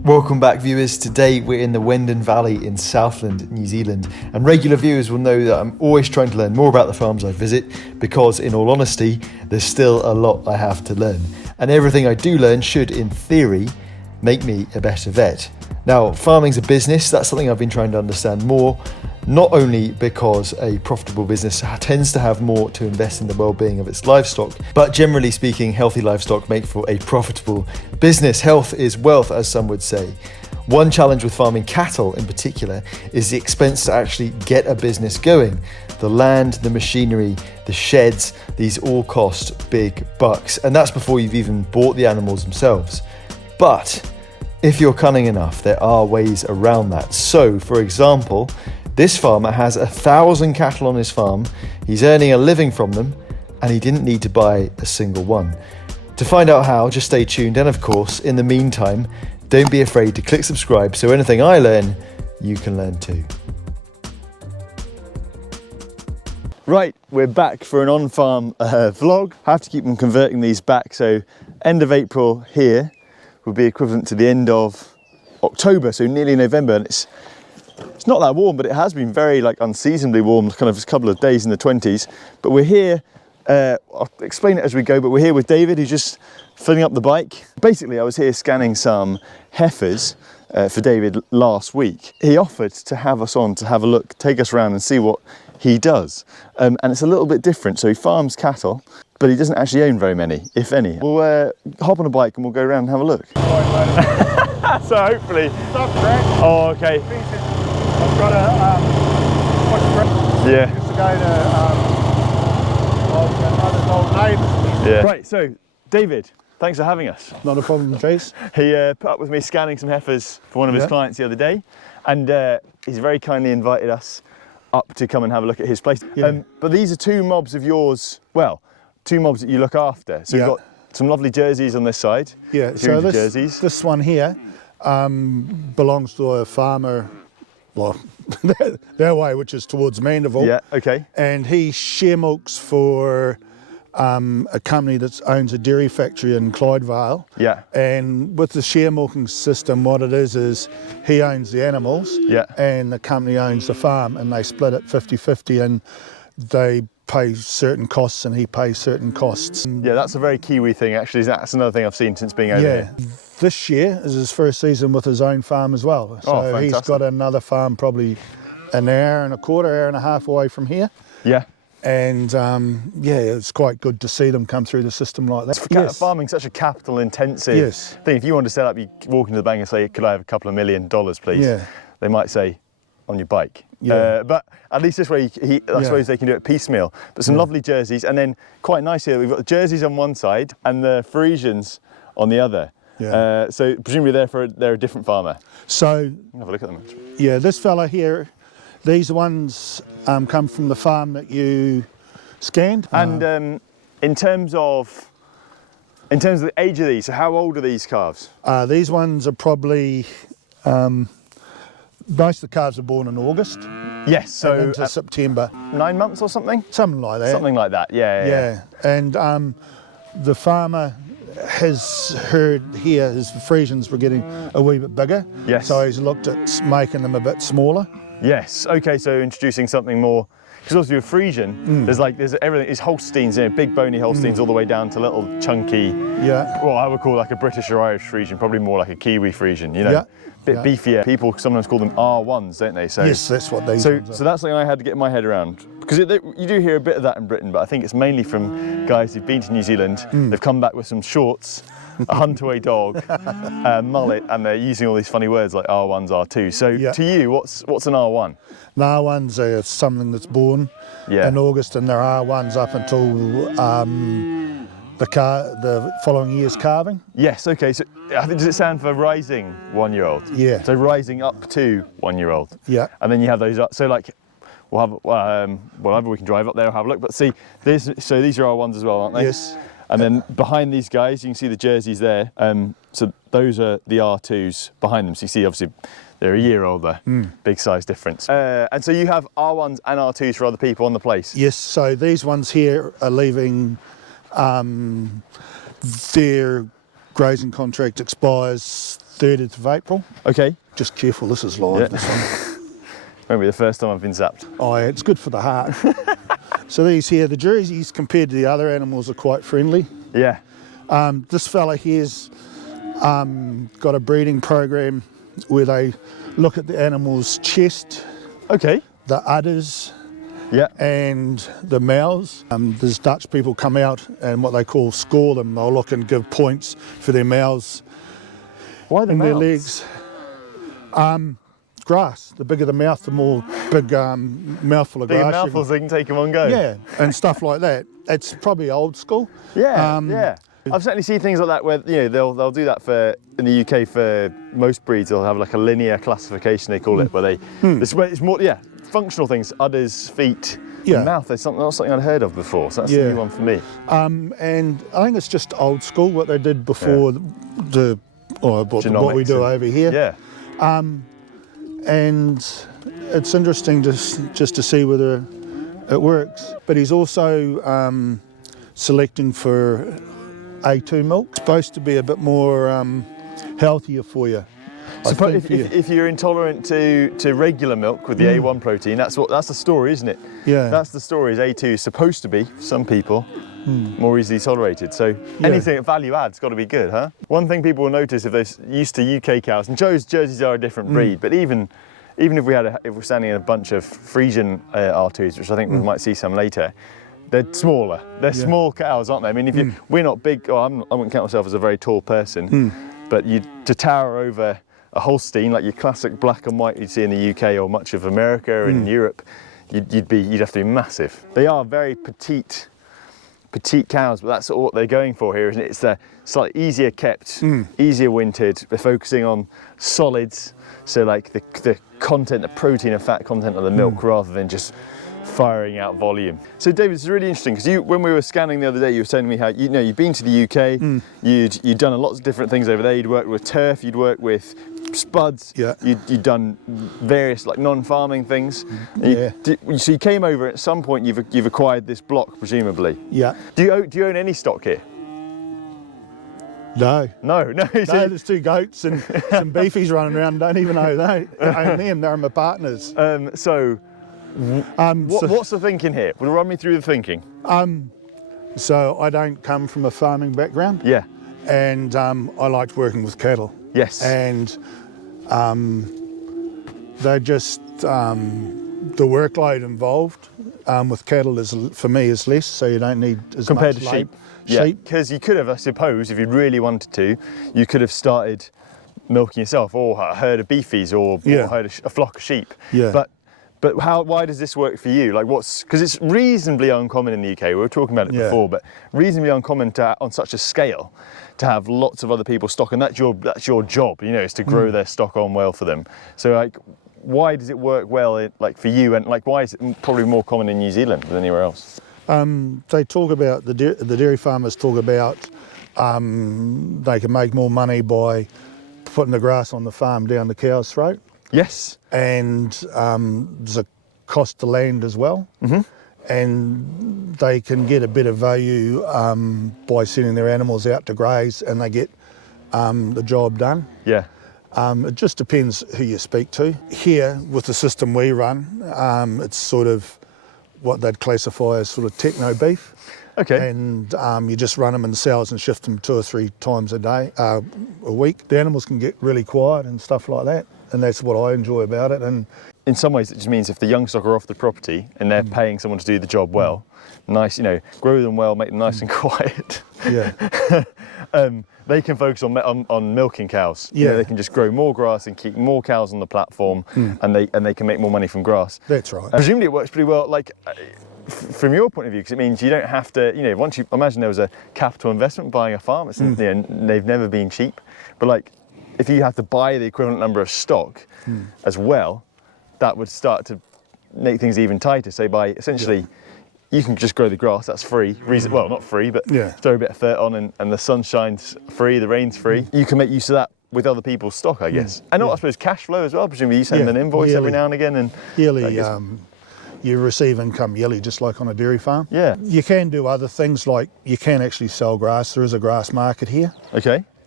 Welcome back, viewers. Today we're in the Wendon Valley in Southland, New Zealand, and regular viewers will know that I'm always trying to learn more about the farms I visit because, in all honesty, there's still a lot I have to learn, and everything I do learn should, in theory, make me a better vet. Now, farming's a business. That's something I've been trying to understand more, not only because a profitable business tends to have more to invest in the well-being of its livestock, but generally speaking, healthy livestock make for a profitable business. Health is wealth, as some would say. One challenge with farming cattle in particular is the expense to actually get a business going. The land, the machinery, the sheds, these all cost big bucks, and that's before you've even bought the animals themselves. But if you're cunning enough, there are ways around that. So, for example, this farmer has 1,000 cattle on his farm, he's earning a living from them, and he didn't need to buy a single one. To find out how, just stay tuned, and of course, in the meantime, don't be afraid to click subscribe so anything I learn, you can learn too. Right, we're back for an on-farm vlog. I have to keep them converting these back, so end of April here will be equivalent to the end of October, so nearly November, and it's not that warm, but it has been very unseasonably warm, kind of a couple of days in the 20s. But we're here, I'll explain it as we go, but we're here with David, who's just filling up the bike. Basically, I was here scanning some heifers for David last week. He offered to have us on to have a look, take us around and see what he does. And it's a little bit different. So he farms cattle, but he doesn't actually own very many, if any. We'll hop on a bike and we'll go around and have a look. So hopefully... Oh, okay. I've got a yeah. Used to go to another old neighbours. Yeah. Right, so David, thanks for having us. Not a problem, Chase. He put up with me scanning some heifers for one of his clients the other day, and he's very kindly invited us up to come and have a look at his place. Yeah. But these are two mobs of yours, well, two mobs that you look after. So you've got some lovely jerseys on this side. Yeah, so this one here belongs to a farmer, well, their way, which is towards Mandeville. Yeah, okay. And he share milks for a company that owns a dairy factory in Clydevale. Yeah. And with the share milking system, what it is he owns the animals, and the company owns the farm, and they split it 50-50, and they pay certain costs and he pays certain costs. Yeah, that's a very Kiwi thing, actually. That's another thing I've seen since being over here. This year is his first season with his own farm as well. So he's got another farm probably an hour and a quarter, hour and a half away from here. Yeah. And yeah, it's quite good to see them come through the system like that. Farming's such a capital intensive thing. If you want to set up, you walk into the bank and say, could I have a couple of $1 million, please? Yeah. They might say, on your bike. Yeah. But at least this way, I suppose they can do it piecemeal. But some lovely jerseys, and then quite nice here, we've got the jerseys on one side and the Frisians on the other. Yeah. So presumably they're a different farmer. So have a look at them. Yeah, this fella here, these ones come from the farm that you scanned. And in terms of the age of these, so how old are these calves? These ones are probably, most of the calves are born in August. Yes, so into September. 9 months or something? Something like that. Something like that, yeah. And the farmer has heard here his Frisians were getting a wee bit bigger. Yes. So he's looked at making them a bit smaller. Yes, okay, so introducing something more, because obviously with Frisian, there's everything, it's Holsteins, big bony Holsteins all the way down to little chunky, well, I would call like a British or Irish Frisian, probably more like a Kiwi Frisian, you know, bit beefier. People sometimes call them R1s, don't they? So, yes, that's what these ones are. So that's something I had to get my head around, because you do hear a bit of that in Britain, but I think it's mainly from guys who've been to New Zealand, they've come back with some shorts, a hunt-away dog, a mullet, and they're using all these funny words like R1s, R2s. So to you, what's an R1? An R1's are something that's born in August, and they're R1s up until the following year's calving. Yes, okay, so I think, does it stand for rising 1 year old? Yeah. So rising up to 1 year old. Yeah. And then you have those, so like, we'll have, whatever, we can drive up there and have a look, but see, so these are R1s as well, aren't they? Yes. And then behind these guys, you can see the jerseys there. So those are the R2s behind them. So you see, obviously, they're a year older, big size difference. And so you have R1s and R2s for other people on the place? Yes, so these ones here are leaving, their grazing contract expires 30th of April. Okay. Just careful, this is live. Yeah. This one. Won't be the first time I've been zapped. Oh, yeah, it's good for the heart. So these here, the Jerseys compared to the other animals are quite friendly. Yeah. This fella here's got a breeding program where they look at the animal's chest, Okay. the udders, Yeah. and the mouths. There's Dutch people come out and what they call score them. They'll look and give points for their mouths Why the and their mouths? legs. Grass. The bigger the mouth, the more big mouthful of Big grass. mouthfuls, they can take them on go. Yeah, and stuff like that. It's probably old school. Yeah. Yeah. I've certainly seen things like that where they'll do that for in the UK for most breeds. They'll have like a linear classification they call it, where they it's more functional things, udders, feet, and mouth. There's not something I'd heard of before, so that's a new one for me. And I think it's just old school what they did before what we do over here. Yeah. And it's interesting just to see whether it works. But he's also selecting for A2 milk. It's supposed to be a bit more healthier for you. So if you're intolerant to regular milk with the A1 protein, that's the story, isn't it? Yeah. That's the story. Is A2 is supposed to be, for some people, more easily tolerated. So anything at value add's got to be good, huh? One thing people will notice if they're used to UK cows, and Jerseys are a different breed, but even if we're standing in a bunch of Frisian R2s, which I think we might see some later, they're smaller. They're small cows, aren't they? I mean, we're not big. I wouldn't count myself as a very tall person, but to tower over a Holstein, like your classic black and white you'd see in the UK or much of America and Europe, you'd have to be massive. They are very petite cows, but that's sort of what they're going for here, isn't it? It's the slightly easier kept, easier wintered. They're focusing on solids, so like the content, the protein and fat content of the milk, rather than just firing out volume. So David, it's really interesting because when we were scanning the other day, you were telling me how you'd been to the UK, you'd done lots of different things over there. You'd worked with turf, you'd worked with spuds, you'd done various like non-farming things. So you came over at some point. You've acquired this block, presumably. Yeah. Do you own any stock here? No. No. No, there's 2 goats and some beefies running around. Don't even know they own them. They're my partners. What's the thinking here? Will you run me through the thinking? So I don't come from a farming background. Yeah. And I liked working with cattle. Yes. And they're just the workload involved with cattle for me is less, so you don't need as compared much to sheep. Yeah, because you could have, I suppose, if you really wanted to, you could have started milking yourself, or a herd of beefies, or a flock of sheep. Yeah. But why does this work for you? Like because it's reasonably uncommon in the UK, we were talking about it before, but reasonably uncommon on such a scale to have lots of other people stock, and that's your job, is to grow their stock on well for them. So like, why does it work well for you, and like why is it probably more common in New Zealand than anywhere else? They talk about, the dairy farmers talk about they can make more money by putting the grass on the farm down the cow's throat. Yes. And there's a cost to land as well. And they can get a better value by sending their animals out to graze, and they get the job done. Yeah. It just depends who you speak to. Here, with the system we run, it's sort of what they'd classify as sort of techno beef. Okay. And you just run them in cells and shift them 2 or 3 times a week. The animals can get really quiet and stuff like that, and that's what I enjoy about it. And in some ways, it just means if the young stock are off the property and they're paying someone to do the job well, nice, grow them well, make them nice and quiet. Yeah. They can focus on milking cows. Yeah. They can just grow more grass and keep more cows on the platform, and they can make more money from grass. That's right. Presumably, it works pretty well. Like, from your point of view, because it means you don't have to. Once you imagine there was a capital investment buying a farm, it's, they've never been cheap. But like, if you have to buy the equivalent number of stock as well, that would start to make things even tighter. So by essentially, you can just grow the grass, that's free. Well, not free, but throw a bit of fertile on, and the sun shines free, the rain's free. You can make use of that with other people's stock, I guess. And I suppose cash flow as well. Presumably you send an invoice every now and again. And yearly, you receive income yearly, just like on a dairy farm. Yeah. You can do other things, like you can actually sell grass. There is a grass market here. Okay.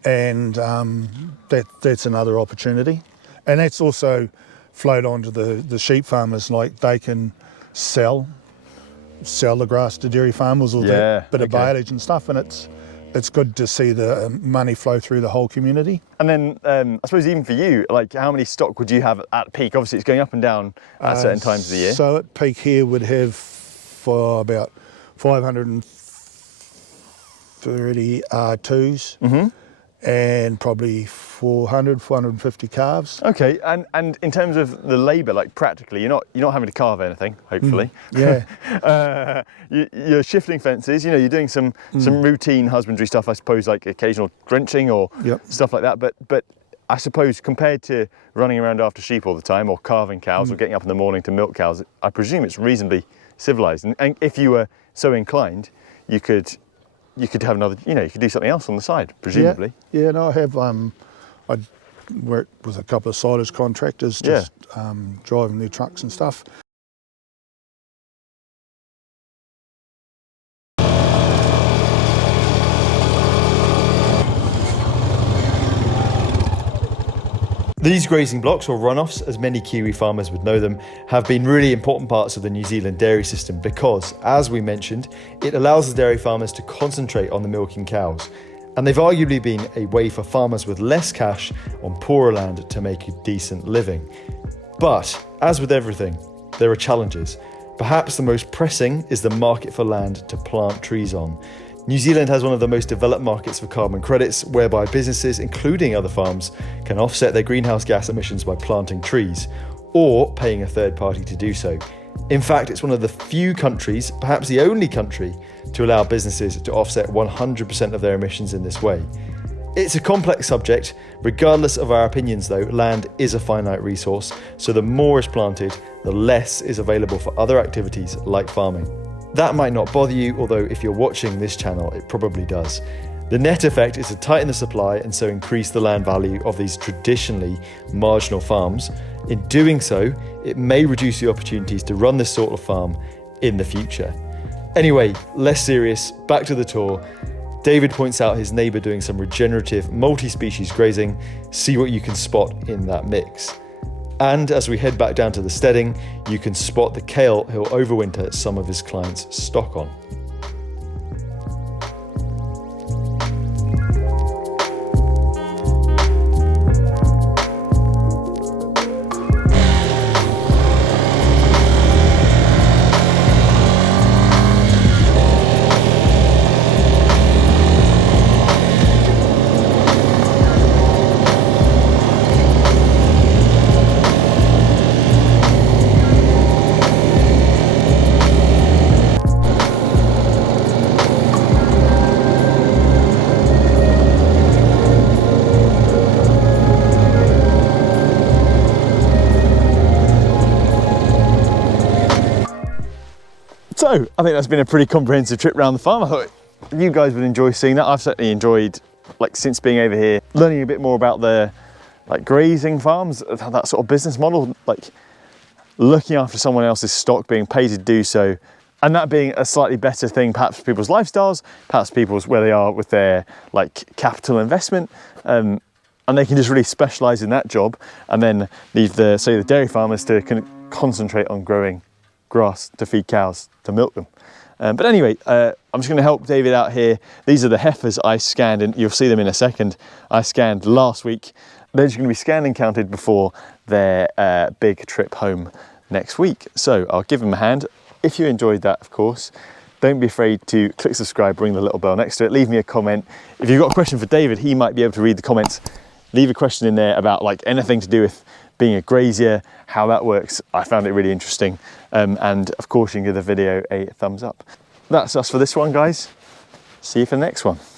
and that's another opportunity. And that's also flowed on to the sheep farmers, like they can sell the grass to dairy farmers or that bit of baleage and stuff, and it's good to see the money flow through the whole community. And then I suppose even for you, like how many stock would you have at peak? Obviously it's going up and down at certain times of the year. So at peak here would have for about 530 R2s and probably 450 calves. Okay, and in terms of the labour, like practically, you're not having to carve anything, hopefully. You're shifting fences. You know, you're doing some routine husbandry stuff, I suppose, like occasional drenching or stuff like that. But I suppose compared to running around after sheep all the time, or carving cows, or getting up in the morning to milk cows, I presume it's reasonably civilised. And if you were so inclined, you could have another, you know, you could do something else on the side, presumably. Yeah, no, I have, I work with a couple of silage contractors, just driving their trucks and stuff. These grazing blocks, or runoffs, as many Kiwi farmers would know them, have been really important parts of the New Zealand dairy system because, as we mentioned, it allows the dairy farmers to concentrate on the milking cows. And they've arguably been a way for farmers with less cash on poorer land to make a decent living. But, as with everything, there are challenges. Perhaps the most pressing is the market for land to plant trees on. New Zealand has one of the most developed markets for carbon credits, whereby businesses, including other farms, can offset their greenhouse gas emissions by planting trees, or paying a third party to do so. In fact, it's one of the few countries, perhaps the only country, to allow businesses to offset 100% of their emissions in this way. It's a complex subject. Regardless of our opinions though, land is a finite resource, so the more is planted, the less is available for other activities like farming. That might not bother you, although if you're watching this channel, it probably does. The net effect is to tighten the supply and so increase the land value of these traditionally marginal farms. In doing so, it may reduce the opportunities to run this sort of farm in the future. Anyway, less serious, back to the tour. David points out his neighbour doing some regenerative multi-species grazing. See what you can spot in that mix. And as we head back down to the steading, you can spot the kale he'll overwinter some of his clients' stock on. So, I think that's been a pretty comprehensive trip around the farm. I thought you guys would enjoy seeing that. I've certainly enjoyed, like, since being over here, learning a bit more about the, like, grazing farms, that sort of business model, like looking after someone else's stock, being paid to do so, and that being a slightly better thing, perhaps for people's lifestyles, perhaps people's where they are with their, like, capital investment, and they can just really specialise in that job, and then leave the, say, the dairy farmers to concentrate on growing grass to feed cows, to milk them. But anyway, I'm just going to help David out here. These are the heifers I scanned, and you'll see them in a second. I scanned last week. They're just going to be scanned and counted before their big trip home next week. So I'll give them a hand. If you enjoyed that, of course, don't be afraid to click subscribe, ring the little bell next to it, leave me a comment. If you've got a question for David, he might be able to read the comments. Leave a question in there about, like, anything to do with being a grazier, how that works. I found it really interesting. And of course you can give the video a thumbs up. That's us for this one, guys. See you for the next one.